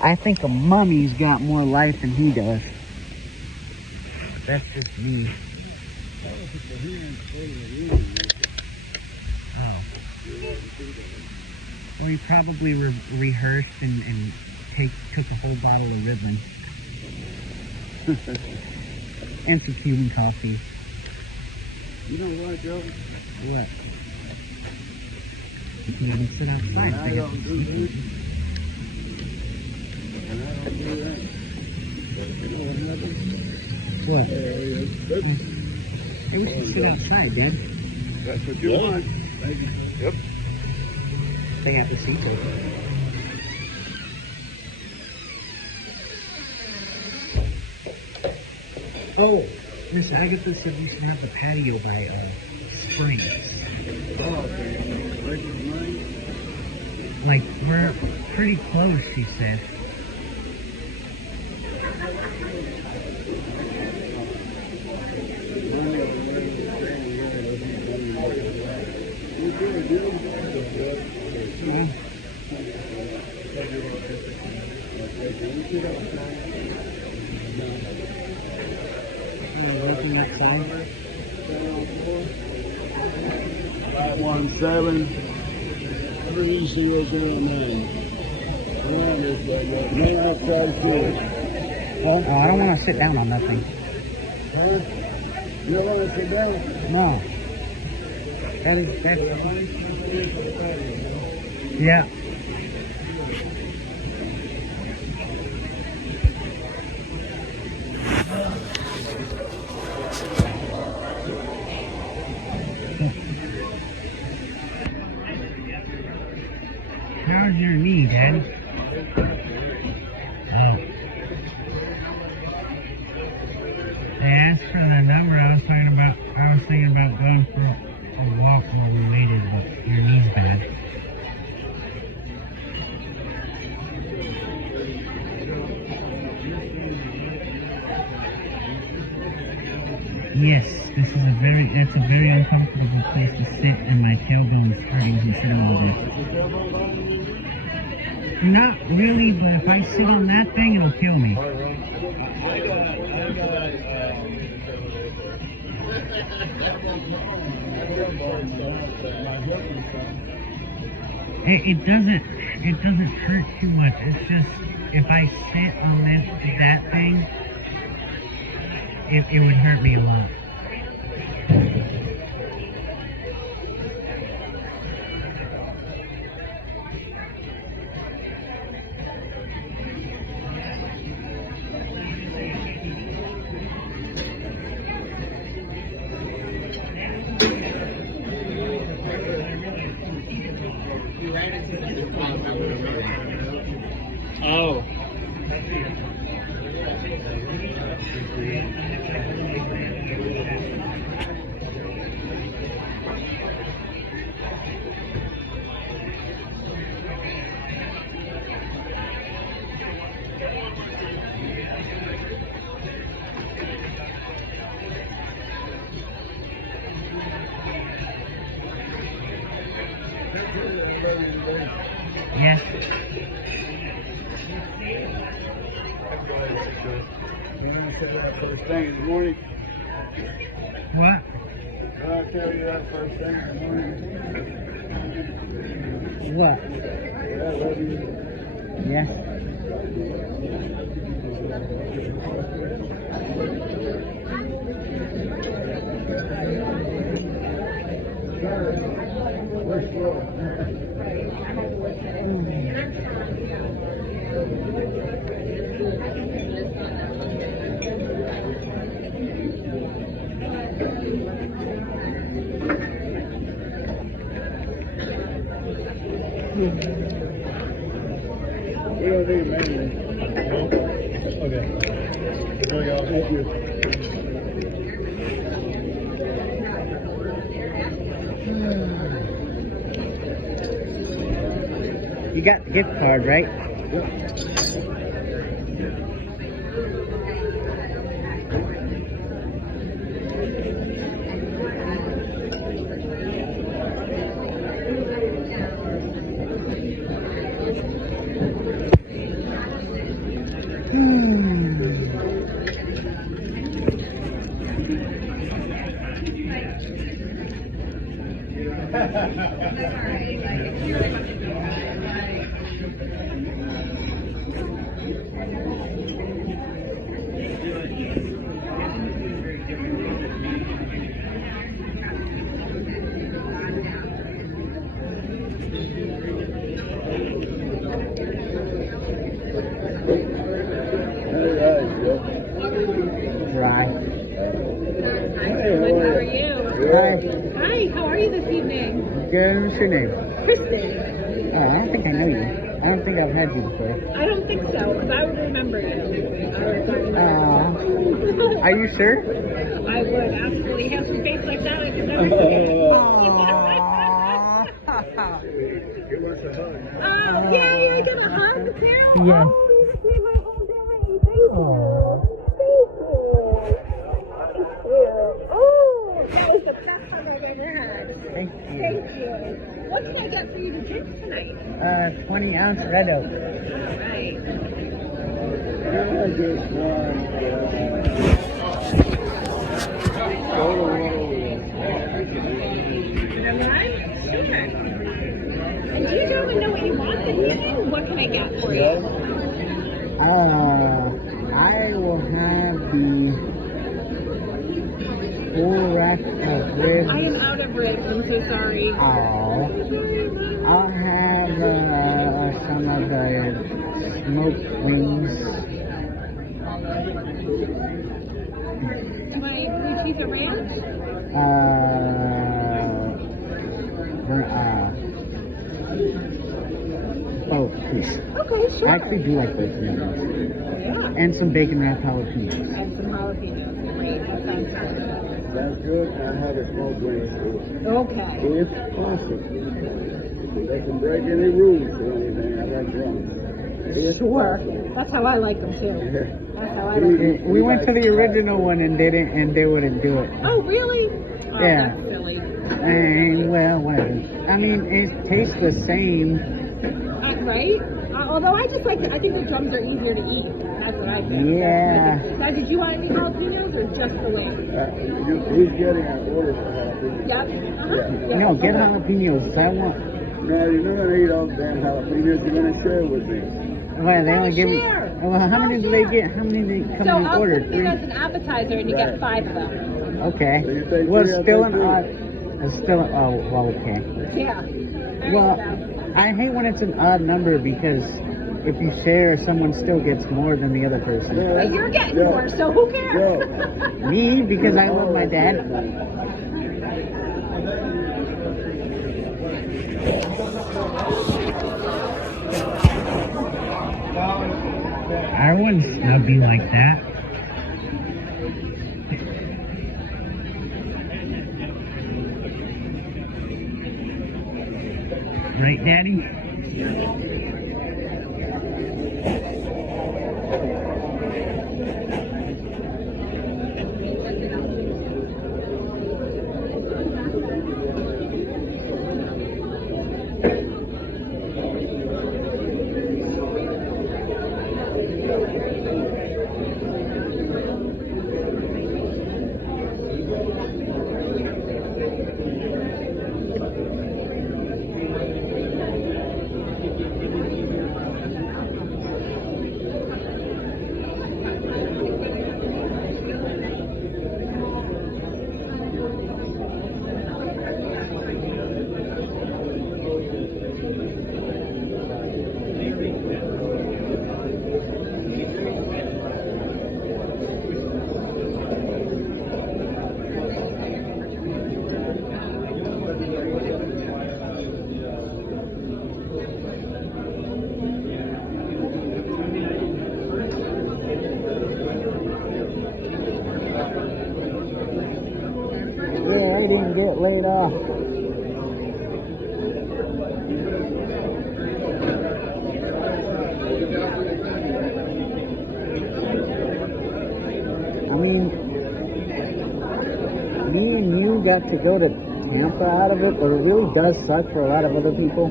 I think a mummy's got more life than he does. That's just me. Oh. Well, he probably rehearsed and took a whole bottle of ribbon. And some Cuban coffee. You know what, Joe? What? You can even sit outside. I don't do this. And I don't do that. You know what happened? What? There it is. I used to sit outside, Dad. That's what you want. Thank you. Yep. They got the seats open. Oh, Miss Agatha said we should have the patio by Springs. Oh, okay. Break his mind. Like, we're pretty close, she said. Working outside. 517-3009. Man outside field. Oh, I don't want to sit down on nothing. Huh? You don't want to sit down? No. That. Yeah. How's your knee, Dad? Oh. They asked for the number. I was thinking about going for a walk while we waited, but your knee's bad. Yes, it's a very uncomfortable place to sit, and my tailbone is hurting from sitting all day. Not really, but if I sit on that thing, it'll kill me. It doesn't hurt too much. It's just, if I sit on that thing, it would hurt me a lot. Oh. Yes. First thing in the morning. What? I'll tell you that first thing in the morning. What? I love you. Yes. We don't need many. Okay. Thank you. You got the gift card, right? Dry. How are you? Hi. Hi, how are you this evening? Good. What's your name? Kristen. Oh, I don't think I know you. I don't think I've had you before. I don't think so, because I would remember you. Are you sure? I would absolutely have some face like that. I could never forget. Give us a hug. Oh, yeah, I get a hug too? Yeah. Oh, you just made my whole day. Thank you. Thank you. Oh, that was the best hug I've ever had. Thank you. Thank you. What can I get for you to drink tonight? 20-ounce Red Oak. All right. I just want Sure. And do you don't even know what you want this evening? What can I get for you? I will have the full rack of ribs. I am out of ribs. I'm so sorry. Oh. I'll have some of the smoked wings. Do I blue cheese or ranch? Both, please. Okay, sure. I actually do like both onions. Yeah. And some bacon wrapped jalapenos. And some jalapenos. Great. That sounds good. that's good. I had a smoke wing. Okay. If possible. They can break any rules or anything. I like drunk. Sure. That's how I like them too. That's how I like them. We went to the original one and they wouldn't do it. Oh, really? Oh, Yeah. That's silly. And, well, whatever. I mean, it tastes the same. Right? Although I just like I think the drums are easier to eat. That's what I think. Yeah. Now, did you want any jalapenos or just the wings? He's getting an order for jalapenos. Yep. Yeah. No, get jalapenos. I want. No, you're not going to eat all the damn jalapenos. You're going to share with me. Well, they only give me. Share. Well, how many do they get? How many do they come So in I'll order? put it as an appetizer and you get 5 of them. Okay. So you say Well, three, I'll still take an three. odd. It's still. Oh, well, okay. Yeah. There Well, you go. I hate when it's an odd number because if you share, someone still gets more than the other person. But you're getting more, so who cares? Me, because I love my dad. I wouldn't snub you like that. Right, Daddy? Yeah, I didn't get laid off. I mean, me and you got to go to Tampa out of it, but it really does suck for a lot of other people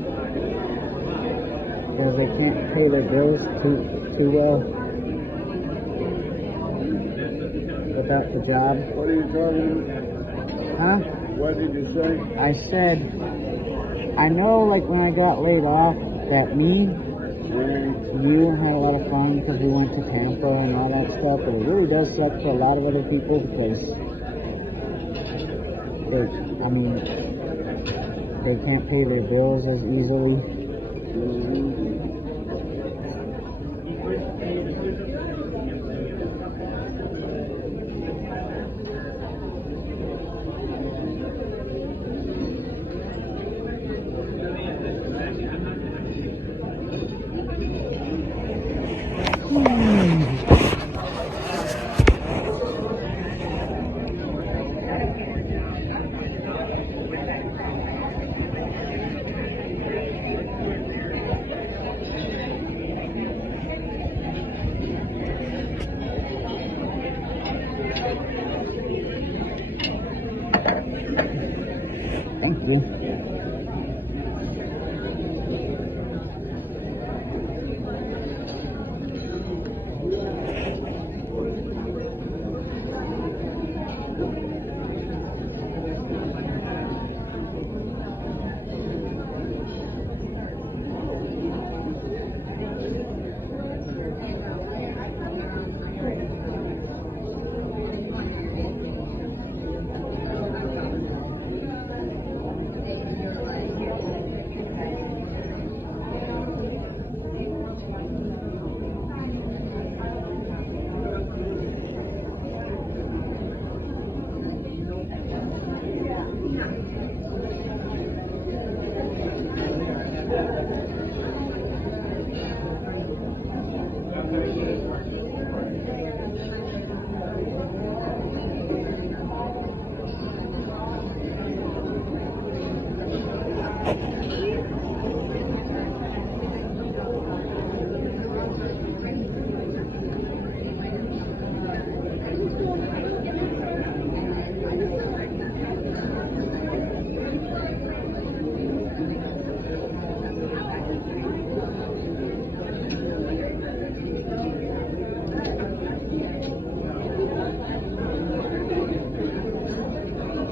because they can't pay their bills too well without the job. What are you talking about? Huh? What did you say? I said I know, like, when I got laid off, that me and you had a lot of fun because we went to Tampa and all that stuff, but it really does suck for a lot of other people because they can't pay their bills as easily. Thank you.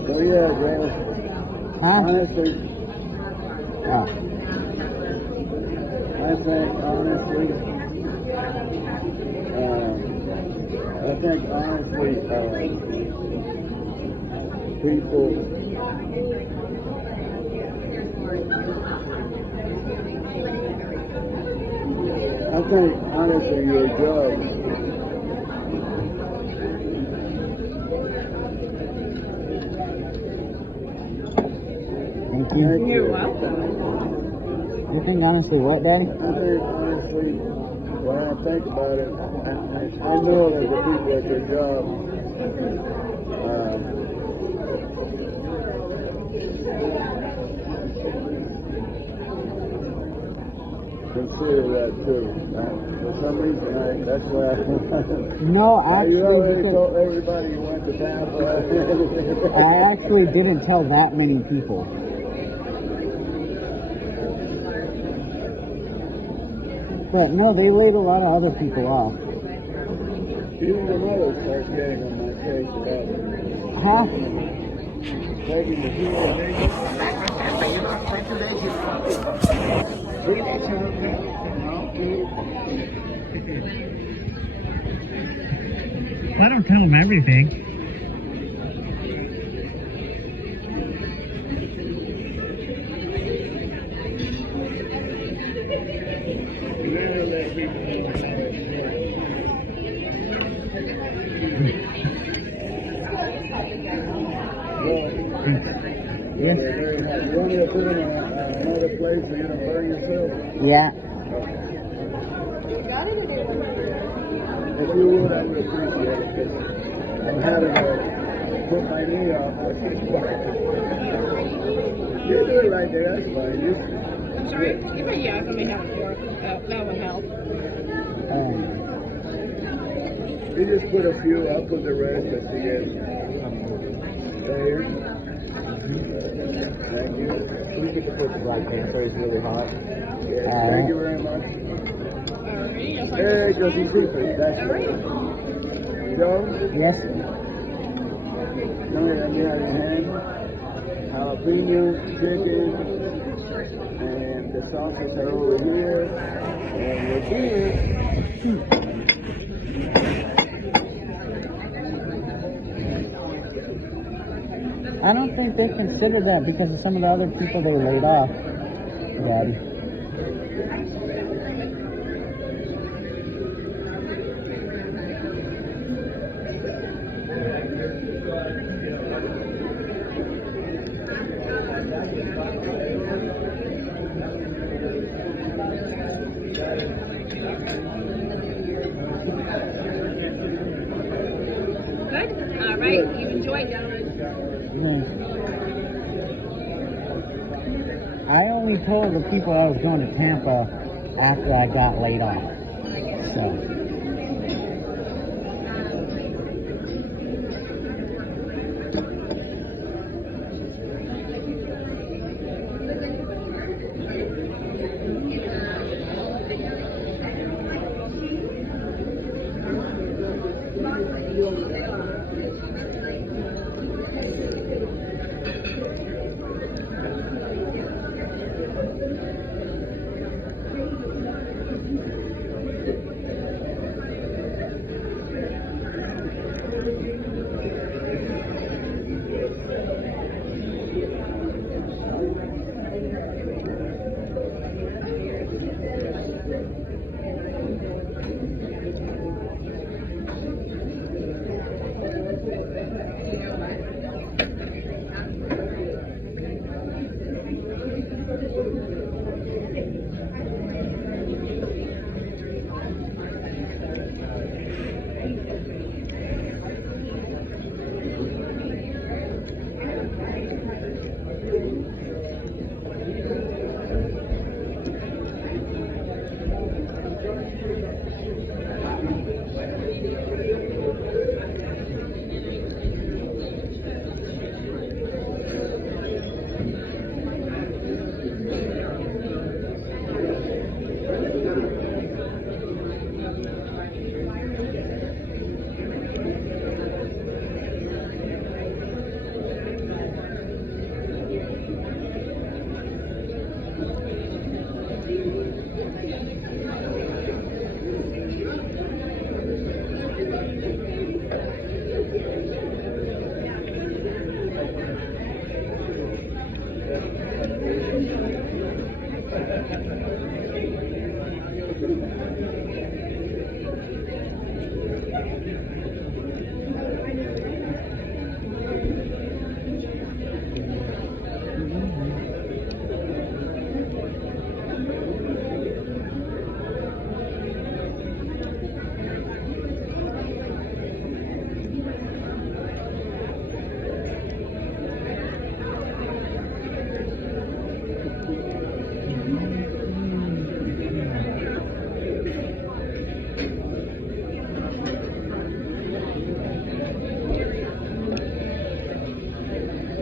So yeah, bro. Huh? Honestly, Oh. I think honestly, people. I think honestly, your drugs. Thank you. You're welcome. You think honestly what, Daddy? I think honestly, when I think about it, I know that the people at your job consider that too. For some reason, that's why No, you actually, already because told everybody you went to Tampa. I actually didn't tell that many people. But no, they laid a lot of other people off. Even the mother starts getting on my case about Huh? taking the fuel. I don't tell them everything. Yes. You want me to put in another place for you to burn yourself? Yeah. If you would, I would appreciate it because I'm having to put my knee off. You do it right there, that's fine. I'm sorry. Yeah, let me have it work. That would help. You just put a few, I'll put the rest just to get there. Thank you. We get to put the black panther, it's really hot. Yes, thank you very much. Alrighty. Hey, Josie Seafood, that's Alright. Joe, Yes. come here, let me have your hand. Jalapeno, chicken, The sauces are over here. And we're here. I don't think they consider that because of some of the other people they laid off, Daddy. Good? All right. You enjoyed, gentlemen. I only told the people I was going to Tampa after I got laid off. So.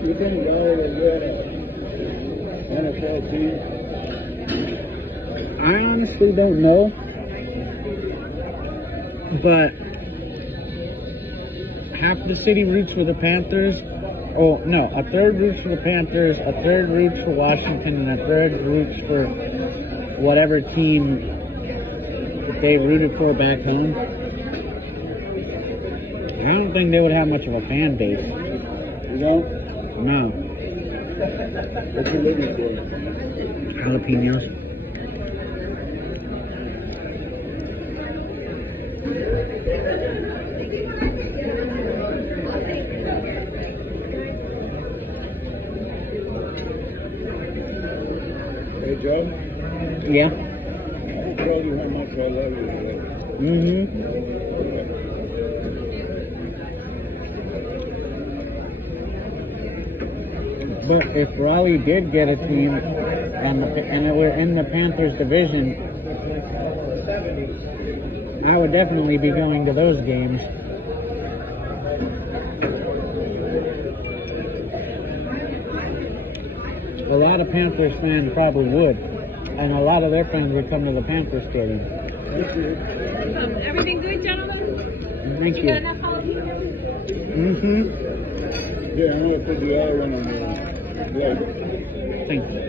You think Raleigh will get an NFL team? I honestly don't know. But half the city roots for the Panthers. Oh, no. A third roots for the Panthers, a third roots for Washington, and a third roots for whatever team they rooted for back home. I don't think they would have much of a fan base. You don't? No. What you looking for? Jalapenos. Hey, Joe? Yeah. I'll tell you how much I love you. Mm-hmm. But if Raleigh did get a team and it were in the Panthers division, I would definitely be going to those games. A lot of Panthers fans probably would, and a lot of their fans would come to the Panthers stadium. Everything good, gentlemen? Thank You you. got enough jalapeno? Mm-hmm. Yeah, I'm going to put the other one on the plate. Thank you.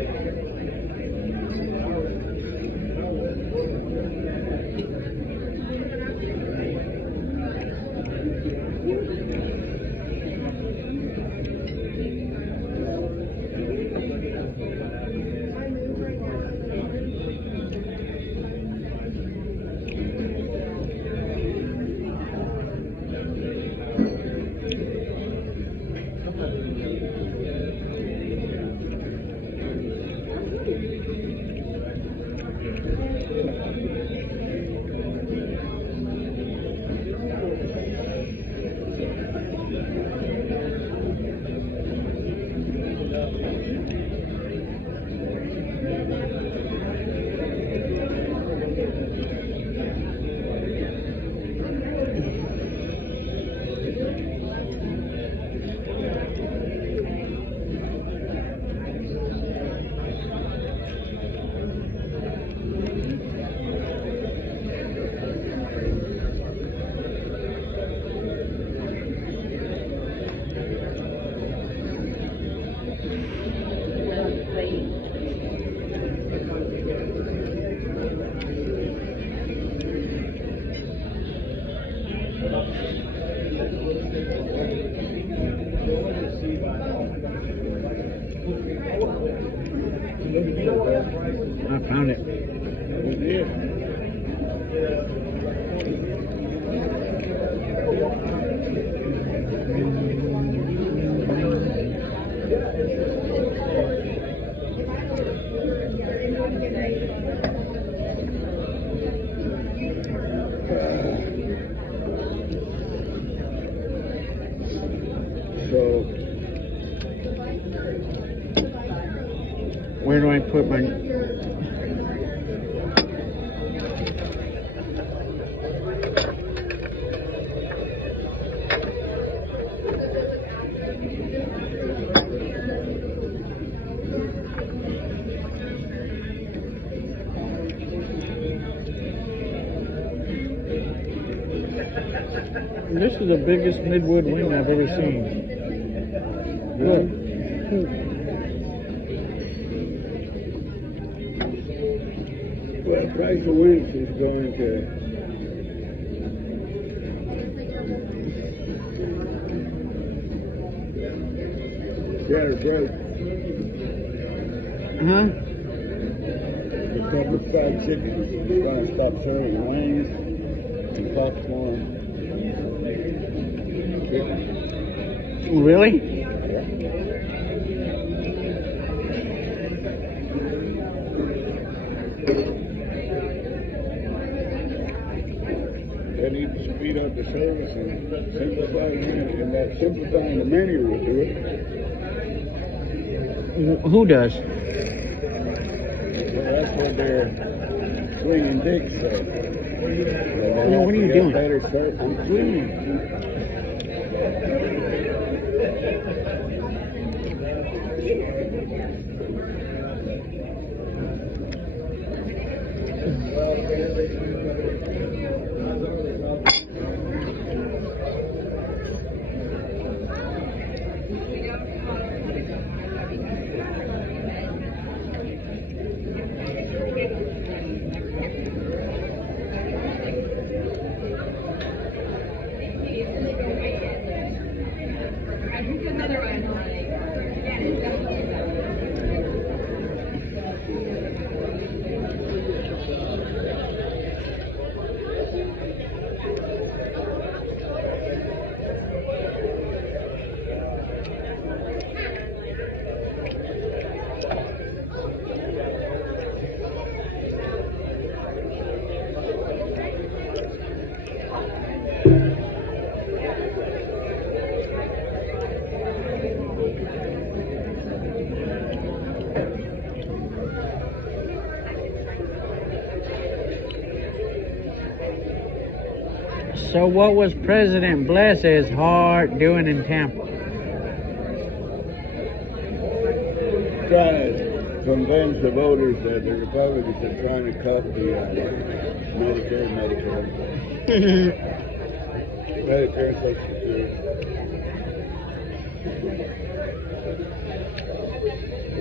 put my... This is the biggest Midwood wing I've ever seen. Look. Well, the price of wings is going to shatter broke. Huh? The public fried chicken is going to stop serving wings and popcorn. Chicken. Really? They need to speed up the service and simplify the menu. And that simplifying the menu will do it. Who does? So that's what they're swinging dicks for. What are you doing? Better service. I'm cleaning. So what was President Bless's heart doing in Tampa? Trying to convince the voters that the Republicans are trying to cut the Medicare and Medicaid. Medicare and Social Security.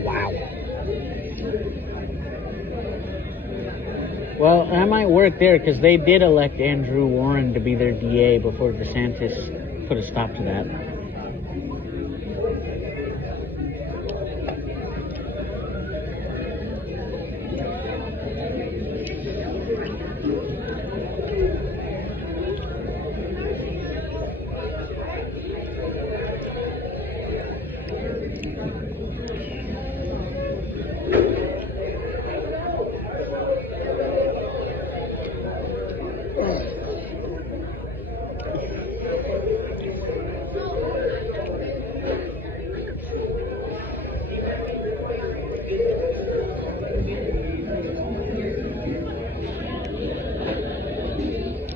Wow. Well, I might work there because they did elect Andrew Warren to be their DA before DeSantis put a stop to that.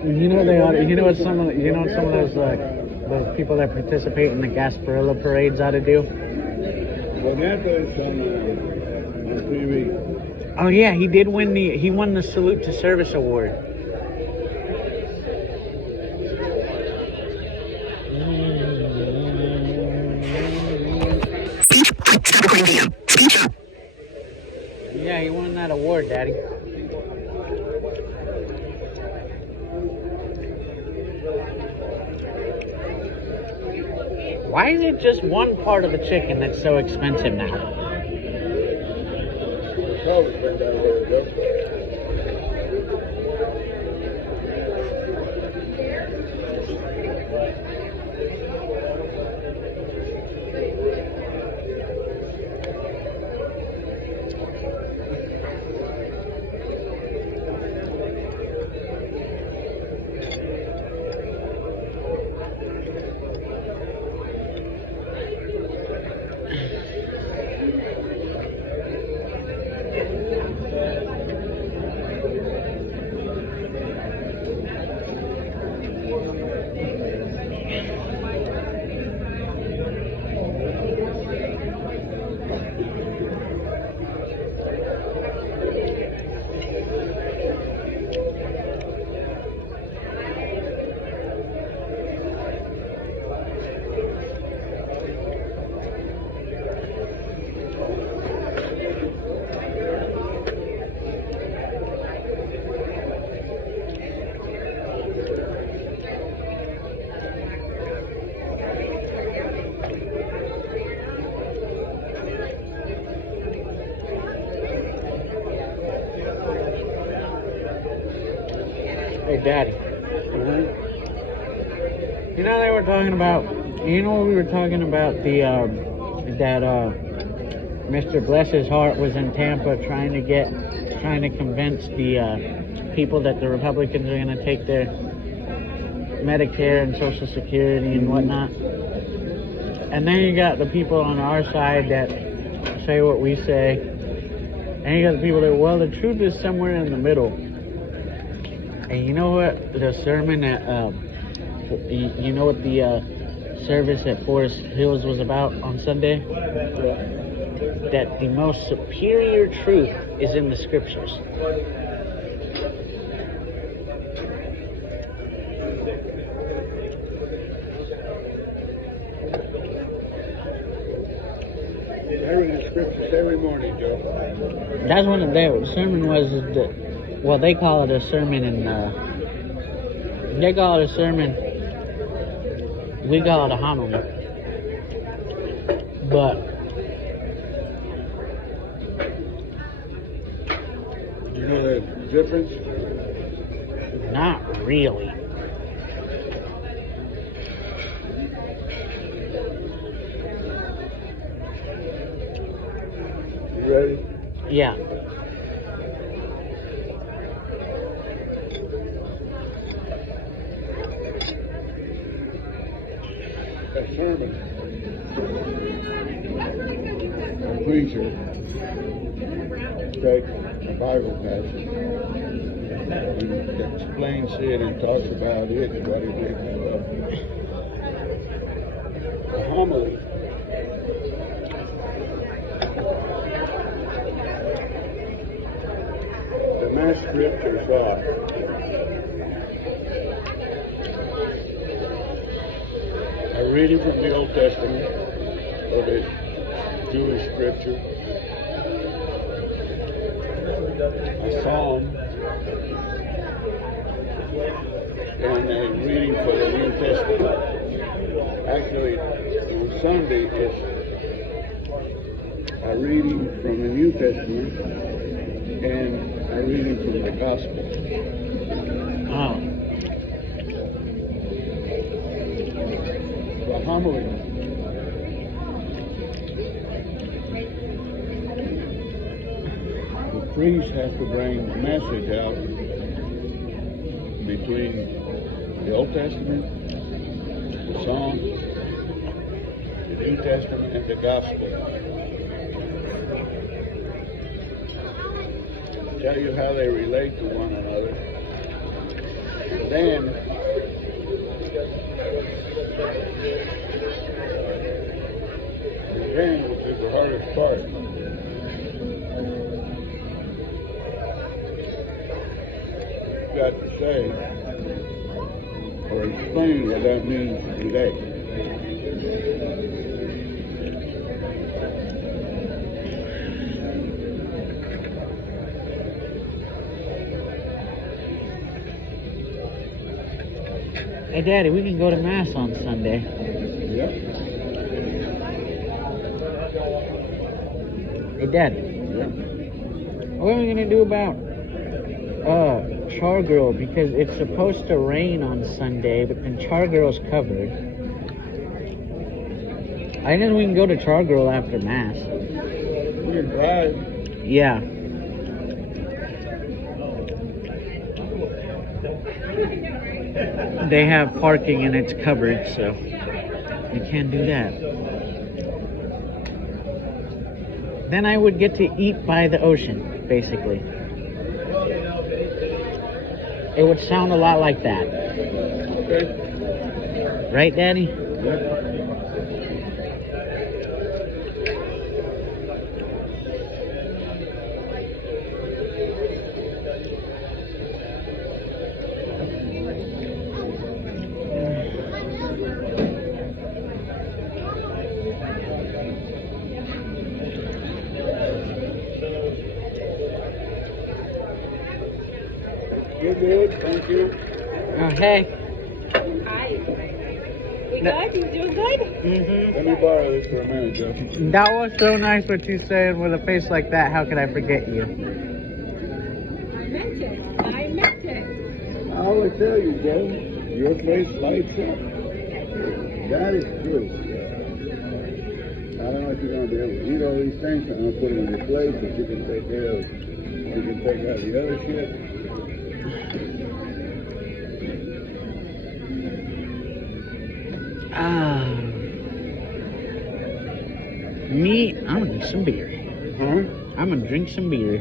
You know they ought to, you know what some of those people that participate in the Gasparilla parades ought to do? Well, that was on TV. Oh yeah, he won the Salute to Service award. Yeah, he won that award, Daddy. Why is it just one part of the chicken that's so expensive now? Probably been that way, though. Hey, Daddy. Uh-huh. You know they were talking about. You know we were talking about that Mr. Bless His Heart was in Tampa trying to convince the people that the Republicans are going to take their Medicare and Social Security and whatnot. And then you got the people on our side that say what we say, and you got the people that, well, the truth is somewhere in the middle. And you know what the sermon at you know what the service at Forest Hills was about on Sunday? That the most superior truth is in the scriptures. I read the scriptures every morning, Joe. That's what the sermon was. Well, they call it a sermon, and they call it a sermon. We call it a homily. But You know the difference? not really. You ready? Yeah. A sermon. A preacher takes a Bible passage and explains it and talks about it and what it is and stuff. A homily the mass scripture thought a reading from the Old Testament or the Jewish scripture, a psalm, and a reading for the New Testament. Actually, on Sunday, it's a reading from the New Testament and a reading from the Gospel. Oh. The homily. The priests have to bring the message out between the Old Testament, the Psalm, the New Testament, and the Gospel. Tell you how they relate to one another. And then which is the hardest part, you've got to say or explain what that means today. Hey, Daddy, we can go to Mass on Sunday. Yep. Hey, Dad, Yep. what are we gonna do about Char Grill? Because it's supposed to rain on Sunday, but then Char Grill's covered. I guess we can go to Char Grill after Mass. We can drive. Yeah. They have parking and it's covered, so you can't do that. Then I would get to eat by the ocean, basically. It would sound a lot like that. Okay. Right, Daddy? Yep. You're good, thank you. Okay. Hi. You good? You doing good? Let me borrow this for a minute, Joe. That was so nice what you said with a face like that. How could I forget you? I meant it. I meant it. always tell you, Joe, your place lights up. That is true. I don't know if you're going to be able to eat all these things. I'm going to put them in your plate, but you can take care of, you can take out the other shit. Me, I'm gonna drink some beer. Huh? I'm gonna drink some beer.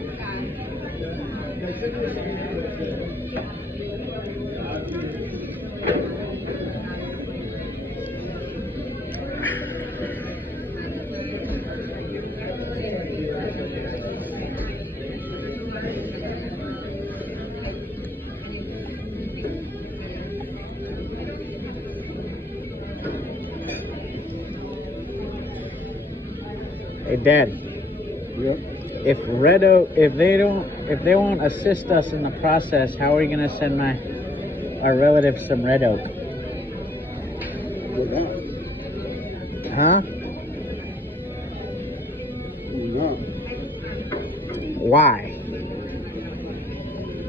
Hey, Daddy. Yep. If Red Oak, if they won't assist us in the process, how are we gonna send our relatives some Red Oak? We're not. Huh? We're not. Why?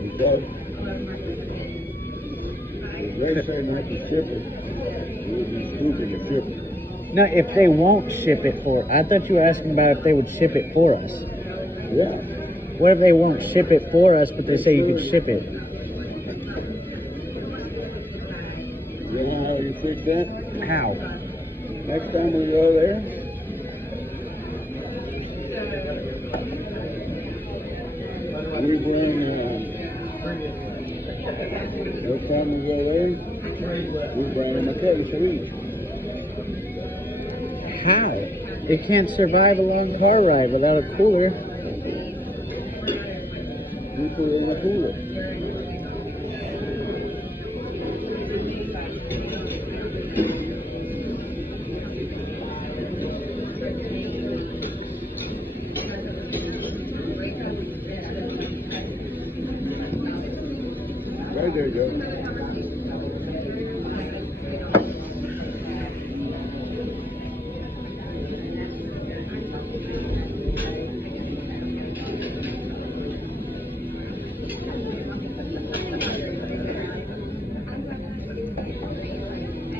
Because if they say not to ship it, we'll be proving the ship. No, if they won't ship it I thought you were asking about if they would ship it for us. Yeah. What if they won't ship it for us, but they say you could ship it? You know how you fix that? How? Next time we go there, we bring, next time we go there, we bring them a case of each. How? It can't survive a long car ride without a cooler. We put it in a cooler. Right there, Joe.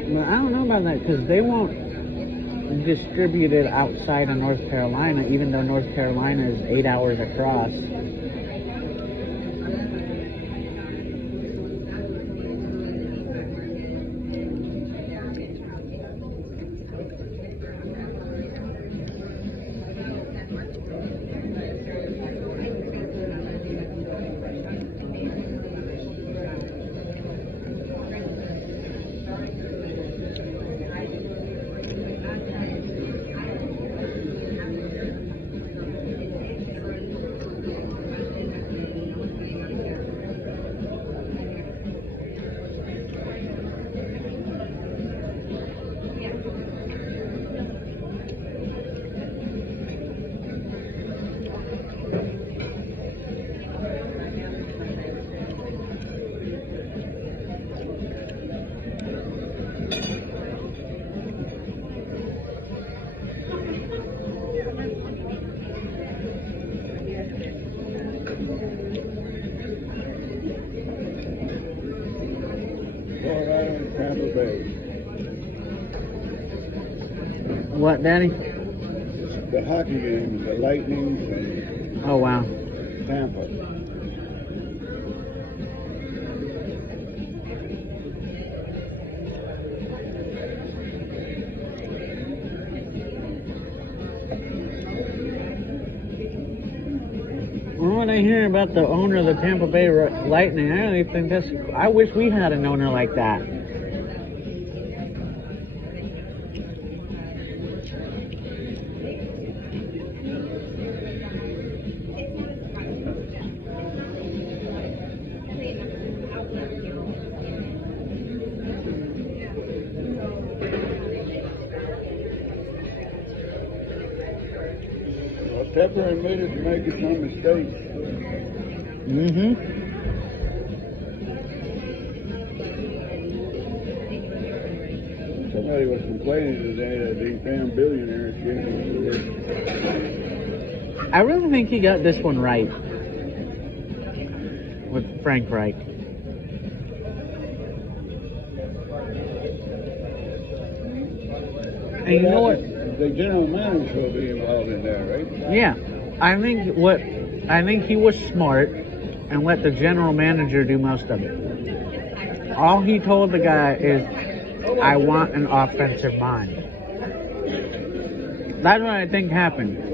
Well, I don't know about that because they won't distribute it outside of North Carolina, even though North Carolina is 8 hours across. Colorado and Tampa Bay. What, Daddy? The hockey games, the Lightning and Oh, wow. Tampa. Well, when I hear about the owner of the Tampa Bay Lightning, I really think I wish we had an owner like that. Well, Tepper admitted to making some mistakes. Mm-hmm. Somebody was complaining today that these damn billionaires getting I really think he got this one right with Frank Reich. And you know what? The general manager will be involved in that, right? Yeah, I think he was smart and let the general manager do most of it. All he told the guy is, I want an offensive mind. That's what I think happened.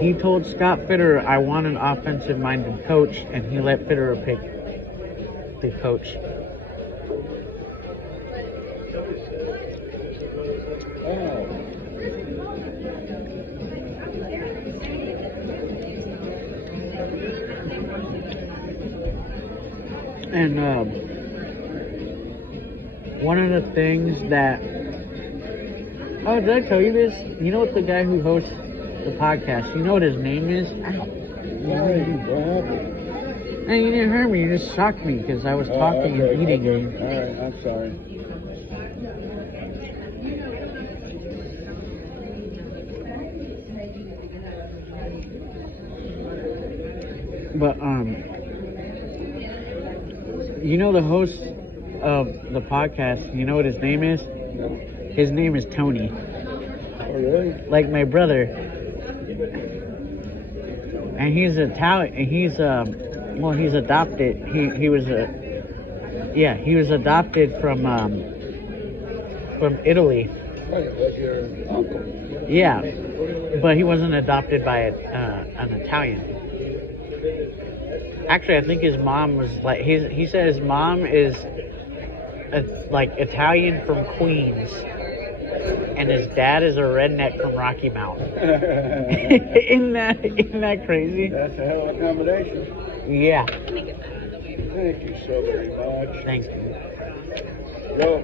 He told Scott Fitterer, I want an offensive-minded coach, and he let Fitterer pick the coach. Oh. And one of the things that... Oh, did I tell you this? You know what the guy who hosts the podcast, you know what his name is? Sorry, what happened? Hey, you didn't hear me. You just shocked me because I was talking and eating. Okay. All right, I'm sorry. But, you know the host of the podcast, you know what his name is? No. His name is Tony. Oh, really? Like my brother. And he's Italian, and he's adopted. He was adopted from Italy. Right, that's your uncle. Yeah, but he wasn't adopted by an Italian. Actually, I think his mom was like he said his mom is like Italian from Queens, and his dad is a redneck from Rocky Mountain. Isn't that crazy? That's a hell of a combination. Yeah. Thank you so very much. Thank you. So,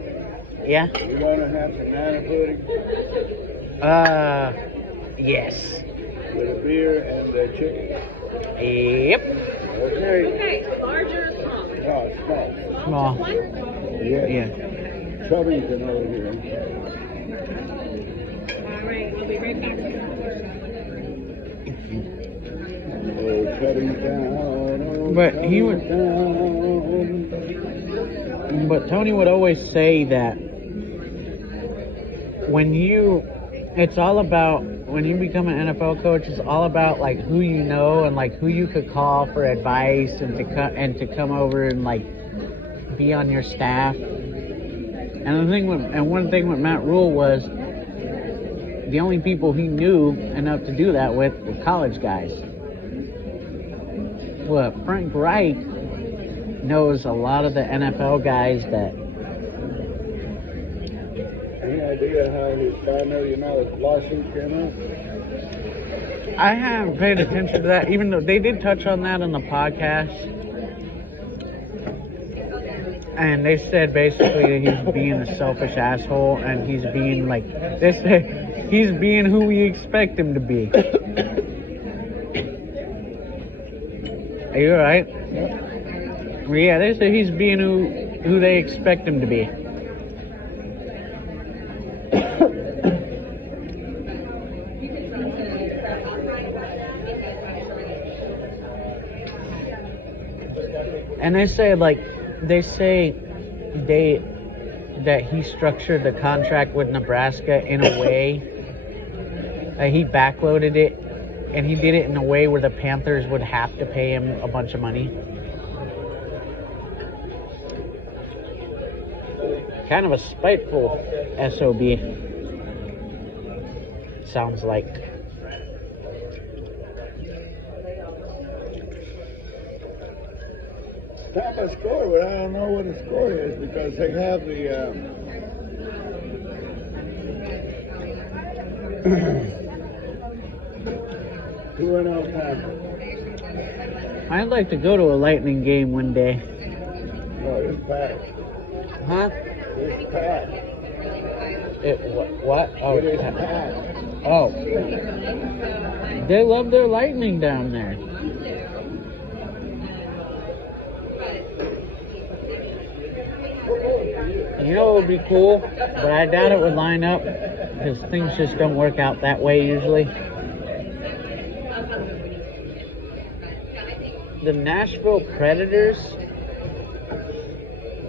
Yeah. we're gonna have banana pudding Yes. with a beer and a chicken. Yep. Okay. Okay, large or small? No, it's small. Small. One? Yeah. Yeah. Chubbington over here. All right, we'll be right back. Oh, Chubbington. Oh, But he would- Chubbington. But Tony would always say that when you become an NFL coach, it's all about like who you know and like who you could call for advice and to come over and like be on your staff. And one thing with Matt Rule was the only people he knew enough to do that with were college guys. Well, Frank Reich knows a lot of the NFL guys that. Any idea how his $5 million lawsuit came out? I haven't paid attention to that, even though they did touch on that on the podcast. And they said basically that he's being a selfish asshole and he's being like, they say he's being who we expect him to be. Are you alright? Yeah, they say he's being who they expect him to be. And they say that he structured the contract with Nebraska in a way that he backloaded it, and he did it in a way where the Panthers would have to pay him a bunch of money. Kind of a spiteful SOB. Sounds like. Top a score, but I don't know what the score is because they have the. Who went all time? I'd like to go to a Lightning game one day. Oh, it's packed. Huh? It's packed. What? Oh, It is packed. Oh. They love their Lightning down there. You know what would be cool, but I doubt it would line up because things just don't work out that way usually. The Nashville Predators,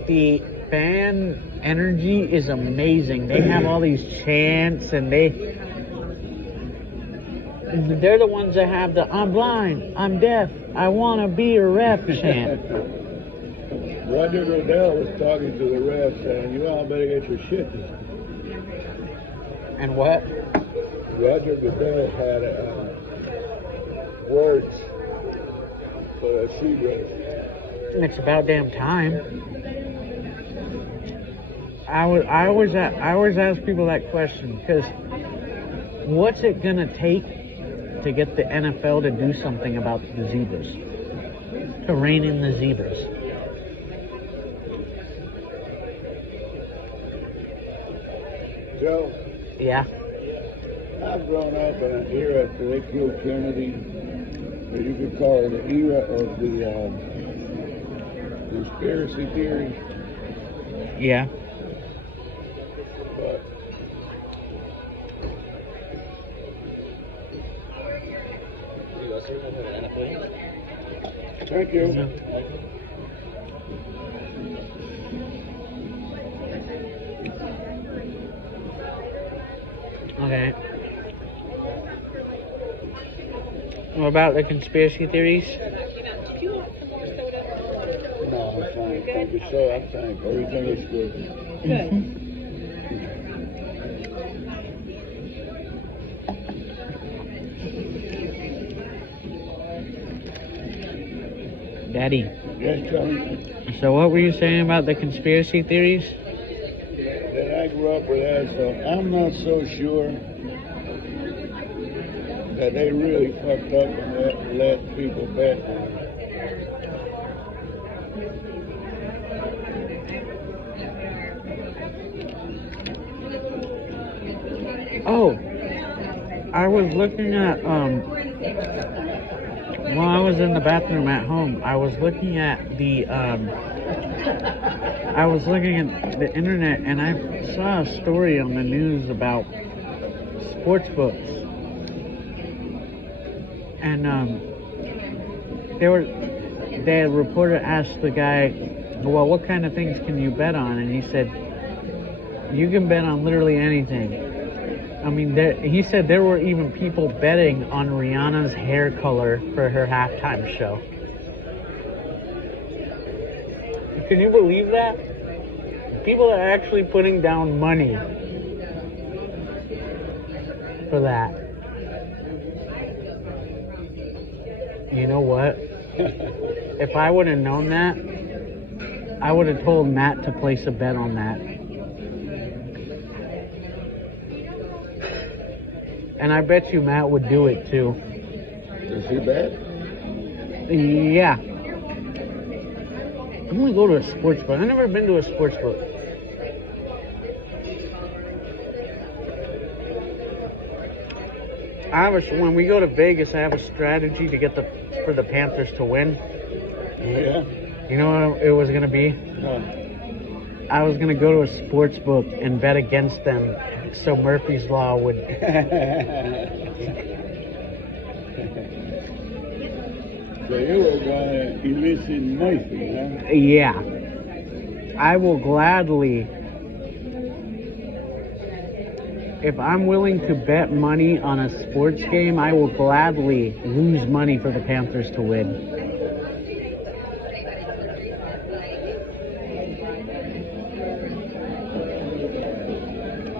the fan energy is amazing. They have all these chants, and they're the ones that have the "I'm blind, I'm deaf, I want to be a ref" chant. Roger Goodell was talking to the ref saying, "You all better get your shit." And what? Roger Goodell had words for the Seabreeze. It's about damn time. I always ask people that question, because what's it gonna take to get the NFL to do something about the zebras, to rein in the zebras? Joe, Yeah. I've grown up in an era after they killed Kennedy, or you could call it the era of the conspiracy theories. Yeah. But thank you. Okay. What about the conspiracy theories? Did you want some more soda? No, I'm fine. Thank you, sir. I'm fine. Everything is good. Good. Daddy, Yes, Charlie. so what were you saying about the conspiracy theories? That I grew up with that, so I'm not so sure that they really fucked up and let people bet on it. Oh, I was looking at, while I was in the bathroom at home, I was looking at the internet, and I saw a story on the news about sports books. And the reporter asked the guy, well, what kind of things can you bet on? And he said, you can bet on literally anything. I mean, he said there were even people betting on Rihanna's hair color for her halftime show. Can you believe that? People are actually putting down money for that. You know what? If I would have known that, I would have told Matt to place a bet on that. And I bet you Matt would do it too. Does he bet? Yeah. I'm gonna go to a sports book. I've never been to a sports book. When we go to Vegas, I have a strategy to get for the Panthers to win. Yeah. You know what it was gonna be? No. I was gonna go to a sports book and bet against them, so Murphy's Law would. So you were going to elicit Murphy, huh? Yeah. I will gladly. If I'm willing to bet money on a sports game, I will gladly lose money for the Panthers to win.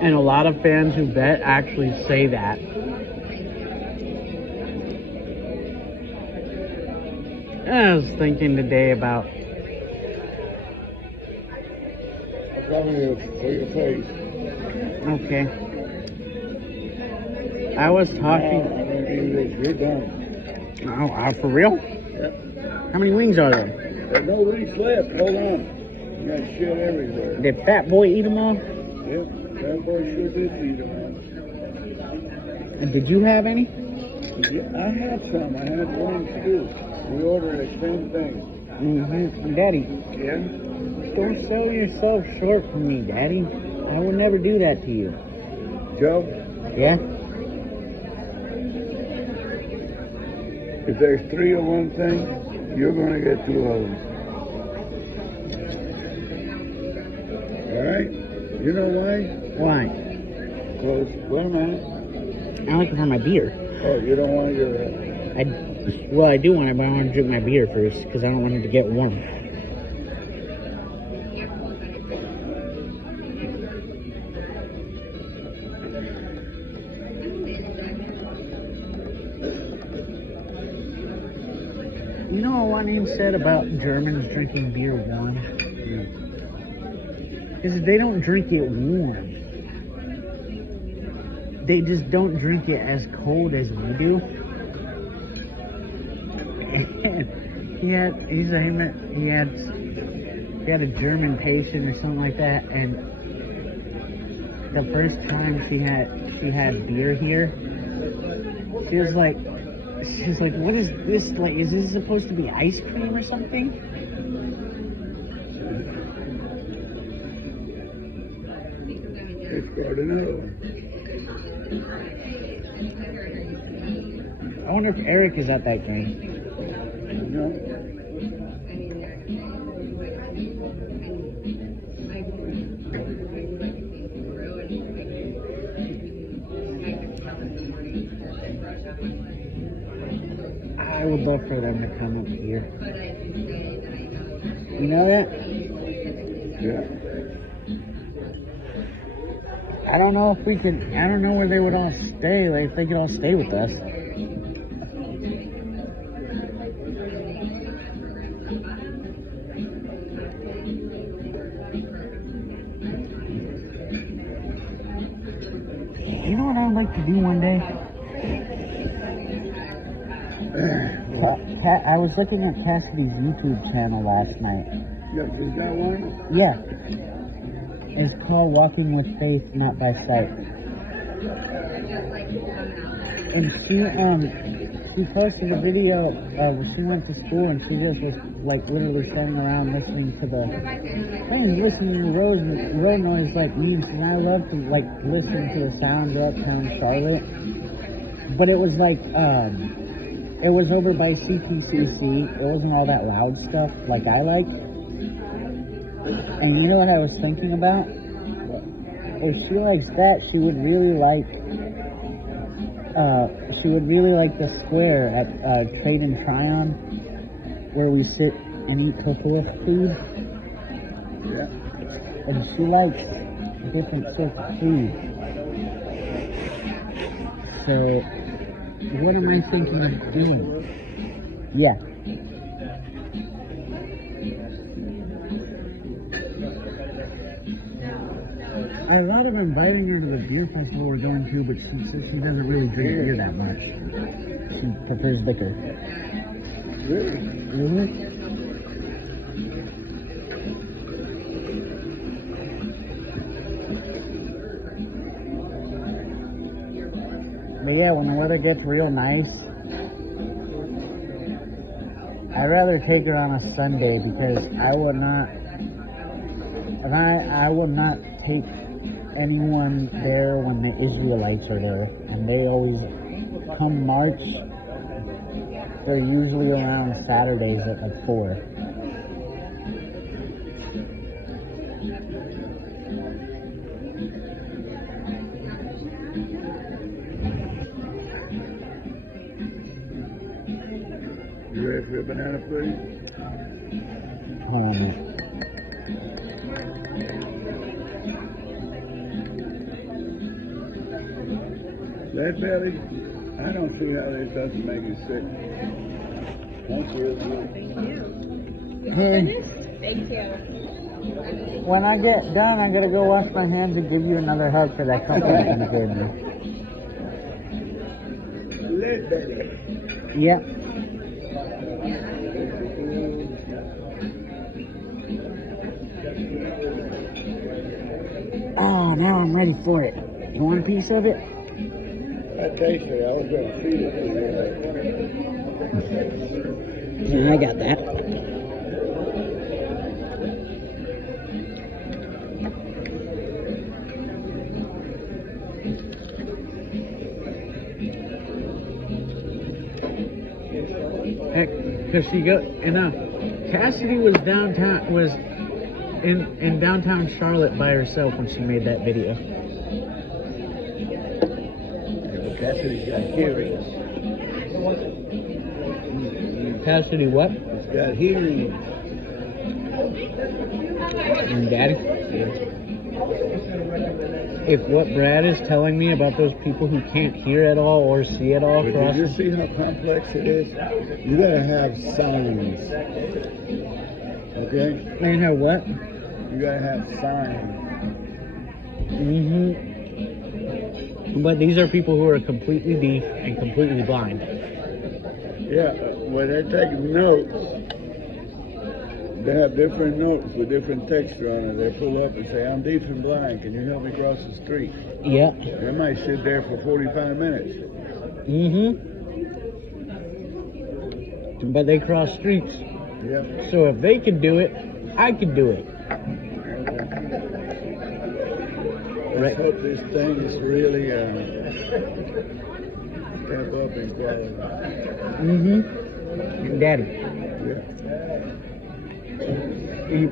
And a lot of fans who bet actually say that. I was thinking today about. I'll cover you for your face. Okay. I was talking. I'm going to give you this. You're done. Oh, for real? Yep. How many wings are there? There's no wings left. Hold on. You got shit everywhere. Did Fat Boy eat them all? Yep. That boy sure did eat them. And did you have any? Yeah, I had some. I had wings too. We ordered the same thing. Mm-hmm. Daddy, Yeah? don't sell yourself short for me, Daddy. I will never do that to you. Joe, Yeah? if there's 3 of one thing, you're going to get 2 of them. All right? You know why? Why? Because, wait a minute. I'm looking for my beer. Oh, you don't want your... Well, I do want it, but I want to drink my beer first because I don't want it to get warm. You know what one name said about Germans drinking beer warm? Is they don't drink it warm. They just don't drink it as cold as we do. And he had a German patient or something like that, and the first time she had beer here, she was like, what is this? Like, is this supposed to be ice cream or something? It's got another one. I wonder if Eric is at that game. No. I would love for them to come up here. You know that? Yeah. I don't know if we could. I don't know where they would all stay. Like, if they could all stay with us. You know what I would like to do one day? I was looking at Cassidy's YouTube channel last night. Yeah, you got one? Yeah. It's called Walking with Faith, Not by Sight. And she posted a video of she went to school and she just was like literally standing around listening to listening to road noise like me. And I love to like listen to the sounds of uptown Charlotte. But it was like it was over by CTCC. It wasn't all that loud stuff like I like. And you know what I was thinking about? If she likes that, she would really like the square at Trade and Tryon, where we sit and eat cocoa food. Yeah. And she likes different sorts of food. So, what am I thinking of doing? Yeah. I thought of inviting her to the beer festival we're going to, but she doesn't really drink beer that much. She prefers liquor. Really? Really? But yeah, when the weather gets real nice, I'd rather take her on a Sunday because I would not take anyone there when the Israelites are there, and they always come March. They're usually around Saturdays at like 4. You ready for a banana pudding? Hold on a minute. That belly, I don't see how this doesn't make you sick. Thank you. Hey, Thank you. when I get done, I gotta go wash my hands and give you another hug for that compliment you gave me. Lead belly. Yep. Oh, now I'm ready for it. You want a piece of it? I tasted it. I was going to feed it to you. Yeah, I got that. Heck, because she got, Cassidy was downtown, in downtown Charlotte by herself when she made that video. Cassidy's got hearing. Cassidy, what? He's got hearing. And Daddy? If what Brad is telling me about those people who can't hear at all or see at all But across... did you see how complex it is? You gotta have signs. Okay? They have what? You gotta have signs. Mm-hmm. But these are people who are completely deaf and completely blind. Yeah, when they're taking notes, they have different notes with different texture on it. They pull up and say, I'm deaf and blind, can you help me cross the street? Yeah. They might sit there for 45 minutes. Mm-hmm. But they cross streets. Yeah. So if they can do it, I can do it. Let's hope this thing is really step up in quality. Mm-hmm. Daddy. Yeah.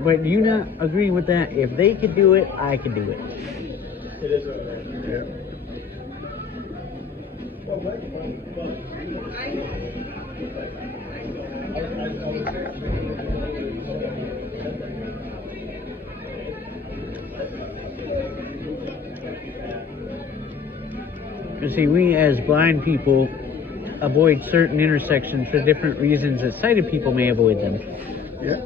But you not agree with that? If they could do it, I can do it. Yeah. You see, we as blind people avoid certain intersections for different reasons that sighted people may avoid them. Yeah.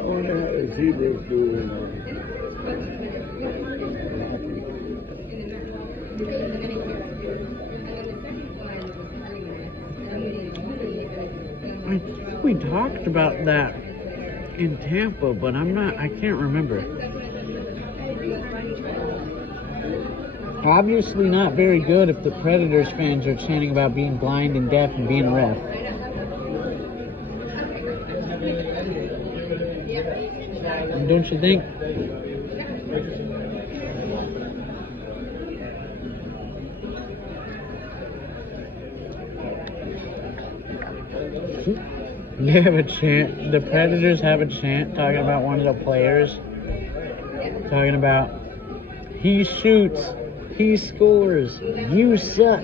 I wonder how the zebras do in I think we talked about that in Tampa, but I can't remember. Obviously not very good if the Predators fans are chanting about being blind and deaf and being a ref. Don't you think? They have a chant. The Predators have a chant talking about one of the players. Talking about, he shoots, he scores, you suck.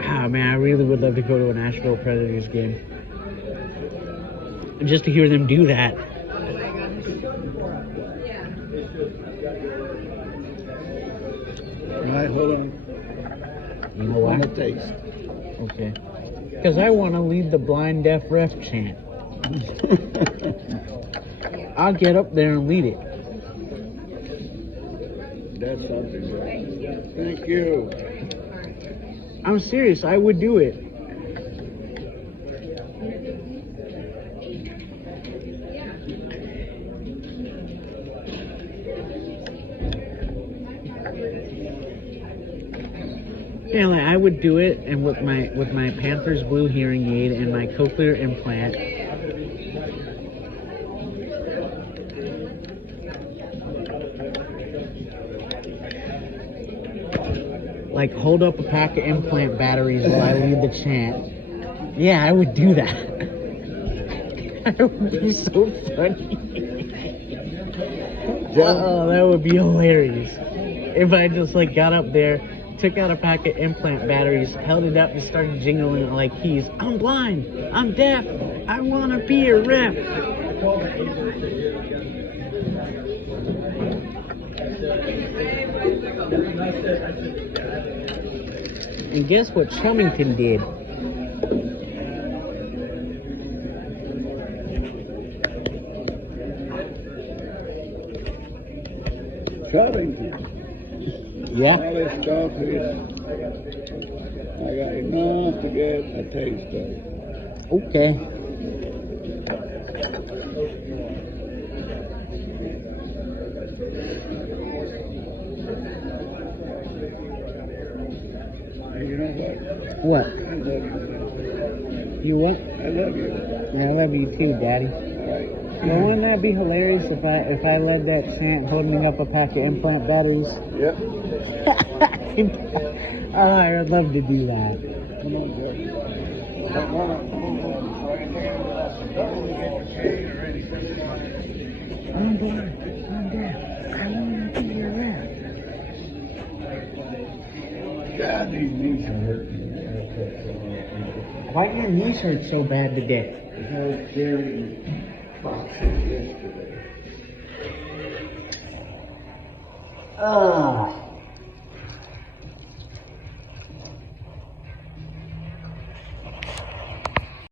Ah, man, I really would love to go to a Nashville Predators game. Just to hear them do that. All right, hold on. You know I want why? to taste. Okay. Because I want to lead the blind deaf ref chant. I'll get up there and lead it. That's something. Thank you. I'm serious, I would do it. Yeah, like I would do it, and with my Panthers Blue hearing aid and my cochlear implant. Like hold up a pack of implant batteries while I lead the chant. Yeah, I would do that. That would be so funny. Oh, that would be hilarious. If I just like got up there, took out a pack of implant batteries, held it up and started jingling it like keys. I'm blind, I'm deaf, I wanna be a rep. And guess what Shumington did? Covington. Yeah. All this stuff is, I got enough to get a taste of it. Okay. You know what? What? I love you. You what? I love you. Yeah, I love you too, Daddy. All right. Well, wouldn't that be hilarious if I led that chant holding up a pack of implant batteries? Yep. Oh, I would love to do that. Come on, Joe. Come on. I'm dead. I want to be your rep. God, these knees are hurting. Why your knees hurt so bad today? I was carrying boxes yesterday. Ugh.